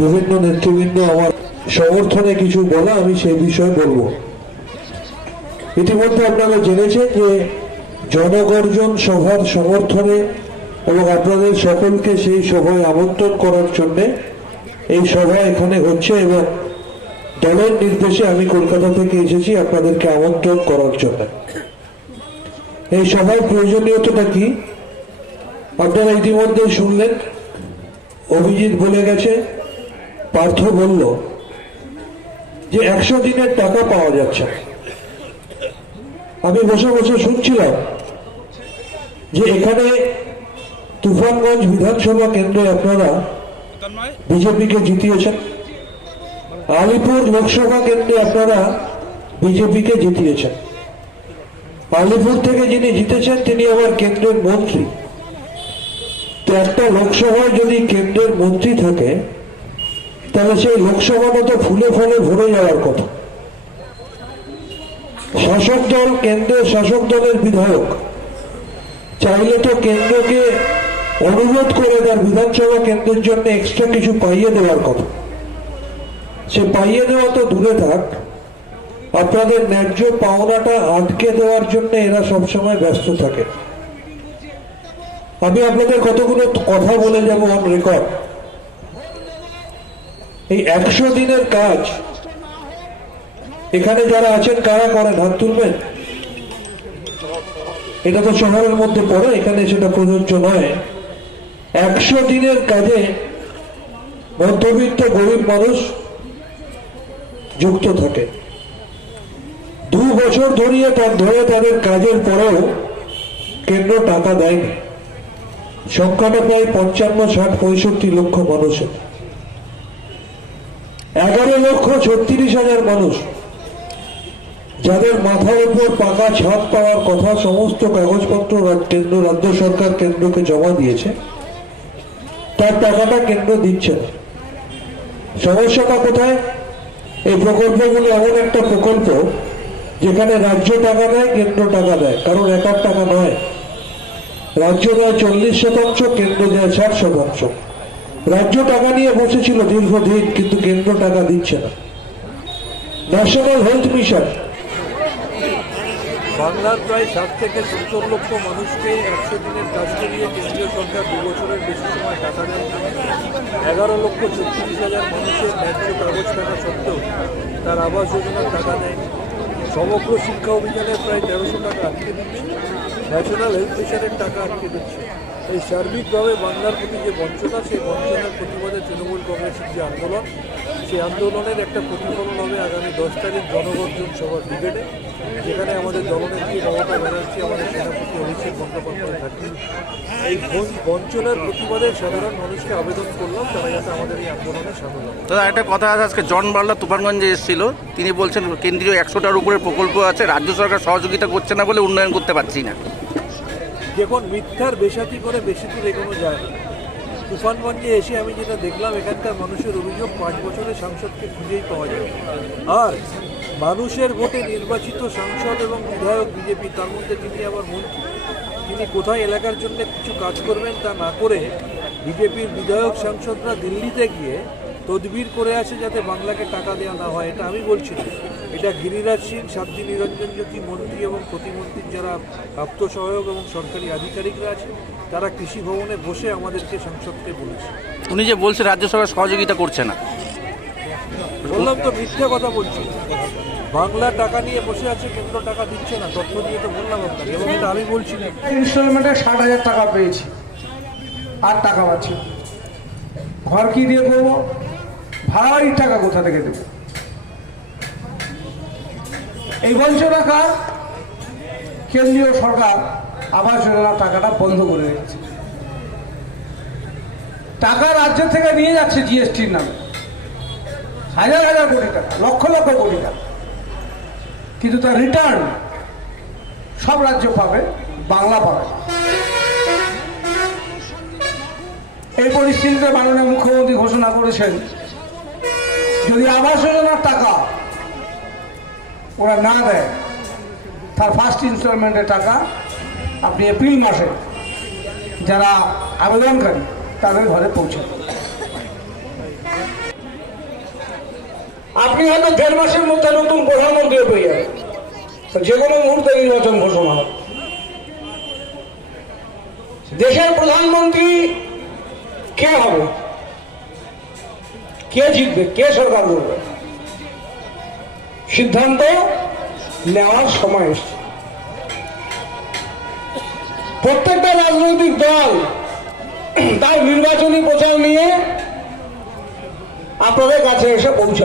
বিভিন্ন নেতৃবৃন্দ আমার সমর্থনে কিছু বলা, আমি সেই বিষয়ে বলব। ইতিমধ্যে আপনারা জেনেছেন যে জনগর্জন সভার সমর্থনে এবং আপনাদের সকলকে সেই সভায় আমন্ত্রণ করার জন্য এই সভা এখানে হচ্ছে এবং দলের নির্দেশে আমি কলকাতা থেকে এসেছি আপনাদেরকে আমন্ত্রণ করার জন্য। এই সভার প্রয়োজনীয়তাটা কি? আপনারা ইতিমধ্যে শুনলেন, অভিজিৎ বলে গেছে পার্থ বলল যে একশো দিনের টাকা পাওয়া যাচ্ছে। আমি বসে বসে শুনছিলাম যে এখানে তুফানগঞ্জ বিধানসভা কেন্দ্রে আপনারা বিজেপিকে জিতিয়েছেন। আলিপুর লোকসভা কেন্দ্রে আপনারা বিজেপিকে জিতিয়েছেন। আলিপুর থেকে যিনি জিতেছেন, তিনি আবার কেন্দ্রের মন্ত্রী। তো একটা লোকসভায় যদি কেন্দ্রের মন্ত্রী থাকে তাহলে সেই লোকসভাটা তো ফুলে ফলে ভরে যাওয়ার কথা। শাসক দল কেন্দ্রের শাসক দলের বিধায়ক, চাইলে তো কেন্দ্রকে অনুরোধ করে তার বিধানসভা কেন্দ্রের জন্য এক্সট্রা কিছু পাইয়ে দেওয়ার কথা। সে পাইয়ে দেওয়া তো দূরে থাক, আপনাদের ন্যায্য পাওনাটা আটকে দেওয়ার জন্য এরা সবসময় ব্যস্ত থাকে। আমি আপনাদের কতগুলো কথা বলে যাব অন রেকর্ড এই একশো দিনের কাজ। এখানে যারা আছেন, কারা করেন? হাত তুলবেন। এটা তো শহরের মধ্যে পড়ে, এখানে সেটা প্রযোজ্য নয়। একশো দিনের কাজে মধ্যবিত্ত গরিব মানুষ যুক্ত থাকে। দু বছর ধরিয়ে তার ধরে তাদের কাজের পরেও কেন্দ্র টাকা দেয়নি। সংখ্যাটা প্রায় পঞ্চান্ন, ষাট, পঁয়ষট্টি লক্ষ মানুষের। এগারো লক্ষ ছত্রিশ হাজার মানুষ, যাদের মাথার উপর পাকা ছাদ পাওয়ার কথা সমস্ত কাগজপত্র কেন্দ্র, রাজ্য সরকার কেন্দ্রকে জমা দিয়েছে, তার টাকাটা কেন্দ্র দিচ্ছে না। সমস্যাটা কোথায়? এই প্রকল্পগুলো এমন একটা প্রকল্প যেখানে রাজ্য টাকা দেয়, কেন্দ্র টাকা দেয় কারণ একার টাকা নয়। রাজ্য দেয় চল্লিশ শতাংশ, কেন্দ্র দেয় ষাট শতাংশ। রাজ্য টাকা নিয়ে বসেছিল দীর্ঘদিন, কিন্তু কেন্দ্র টাকা দিচ্ছে না। ন্যাশনাল হেলথ মিশন বাংলার প্রায় ষাট থেকে সত্তর লক্ষ মানুষকে একশো দিনের কাজ করিয়ে কেন্দ্রীয় সরকার দু বছরের বেশি সময় টাকা দেয় এগারো লক্ষ ছত্রিশ হাজার মানুষের ন্যায্য কাগজ থাকা সত্ত্বেও তার আবাস যোজনার টাকা দেয় সমগ্র শিক্ষা অভিযানের প্রায় তেরোশো টাকা আটকে দিচ্ছে। ন্যাশনাল হেলথ মিশনের টাকা আটকে দিচ্ছে। এই সার্বিকভাবে বাংলার প্রতি যে বঞ্চনা, সেই বঞ্চনার প্রতিবাদে তৃণমূল কংগ্রেসের যে আন্দোলন, সেই আন্দোলনের একটা প্রতিফলন হবে আগামী দশ তারিখ জনগর্জন সভার ব্রিগেডে যেখানে আমাদের দলনেত্রী মমতা ব্যানার্জি, আমাদের সেনাপতি অভিষেক বন্দ্যোপাধ্যায় থাকবেন। এই বঞ্চনার প্রতিবাদে সাধারণ মানুষকে আবেদন করলাম, তারা যাতে আমাদের এই আন্দোলনে সামিল দাদা, একটা কথা আছে, আজকে জন বার্লা তুফানগঞ্জে এসেছিল। তিনি বলছেন, কেন্দ্রীয় একশোটার উপরে প্রকল্প আছে, রাজ্য সরকার সহযোগিতা করছে না বলে উন্নয়ন করতে পারছি না। দেখুন, মিথ্যার বেসাতি করে বেশি দূর এগোনো যায় না। তুফানগঞ্জে এসে আমি যেটা দেখলাম, এখানকার মানুষের অভিযোগ পাঁচ বছরের সাংসদকে খুঁজেই পাওয়া যায় আর মানুষের ভোটে নির্বাচিত সাংসদ এবং বিধায়ক বিজেপি, তার মধ্যে তিনি আবার মন্ত্রী। তিনি কোথায় এলাকার জন্য কিছু কাজ করবেন তা না করে বিজেপির বিধায়ক সাংসদরা দিল্লিতে গিয়ে তদবির করে আছে যাতে বাংলাকে টাকা দেওয়া না হয় এটা আমি বলছি না। এটা গিরিরাজ সিং সাধ্বী নিরঞ্জন জ্যোতি মন্ত্রী এবং প্রতিমন্ত্রীর যারা প্রাপ্ত সহায়ক এবং সরকারি আধিকারিকরা আছে তারা কৃষি ভবনে বসে আমাদেরকে সংসদকে বলেছে। উনি যে বলছে রাজ্য সরকার সহযোগিতা করছে না। বললাম তো মিথ্যা কথা বলছি। বাংলা টাকা নিয়ে বসে আছে কেন্দ্র টাকা দিচ্ছে না তথ্য দিয়ে তো বললাম আপনাকে এবং এটা আমি বলছি না। ইনস্টলমেন্টে ষাট হাজার টাকা পেয়েছি আর টাকা পাচ্ছি ঘর কি দিয়ে করব? ভাড়ার টাকা কোথা থেকে দেবে? এই বঞ্চনা কার? কেন্দ্রীয় সরকার আবাস যোজনার টাকাটা বন্ধ করে রেখেছে টাকা রাজ্য থেকে নিয়ে যাচ্ছে জিএসটির নামে। হাজার হাজার কোটি টাকা, লক্ষ লক্ষ কোটি টাকা। কিন্তু তার রিটার্ন সব রাজ্য পাবে, বাংলা পাবে। এই পরিস্থিতিতে মাননীয় মুখ্যমন্ত্রী ঘোষণা করেছেন যদি আবাস যোজনার টাকা, ওরা না দেয়, তার ফার্স্ট ইনস্টলমেন্টের টাকা আপনি এপ্রিল মাসে যারা আবেদনকারী, তাদের ঘরে পৌঁছে আপনি হয়তো দেড় মাসের মধ্যে নতুন প্রধানমন্ত্রী পেয়ে যাবেন যে কোনো মুহূর্তে নির্বাচন ঘোষণা হবে। দেশের প্রধানমন্ত্রী কে হবে? কে জিতবে? কে সরকার করবে? সিদ্ধান্ত নেওয়ার সময় এসছে। প্রত্যেকটা রাজনৈতিক দল তার নির্বাচনী প্রচার নিয়ে আপনাদের কাছে এসে পৌঁছাবে।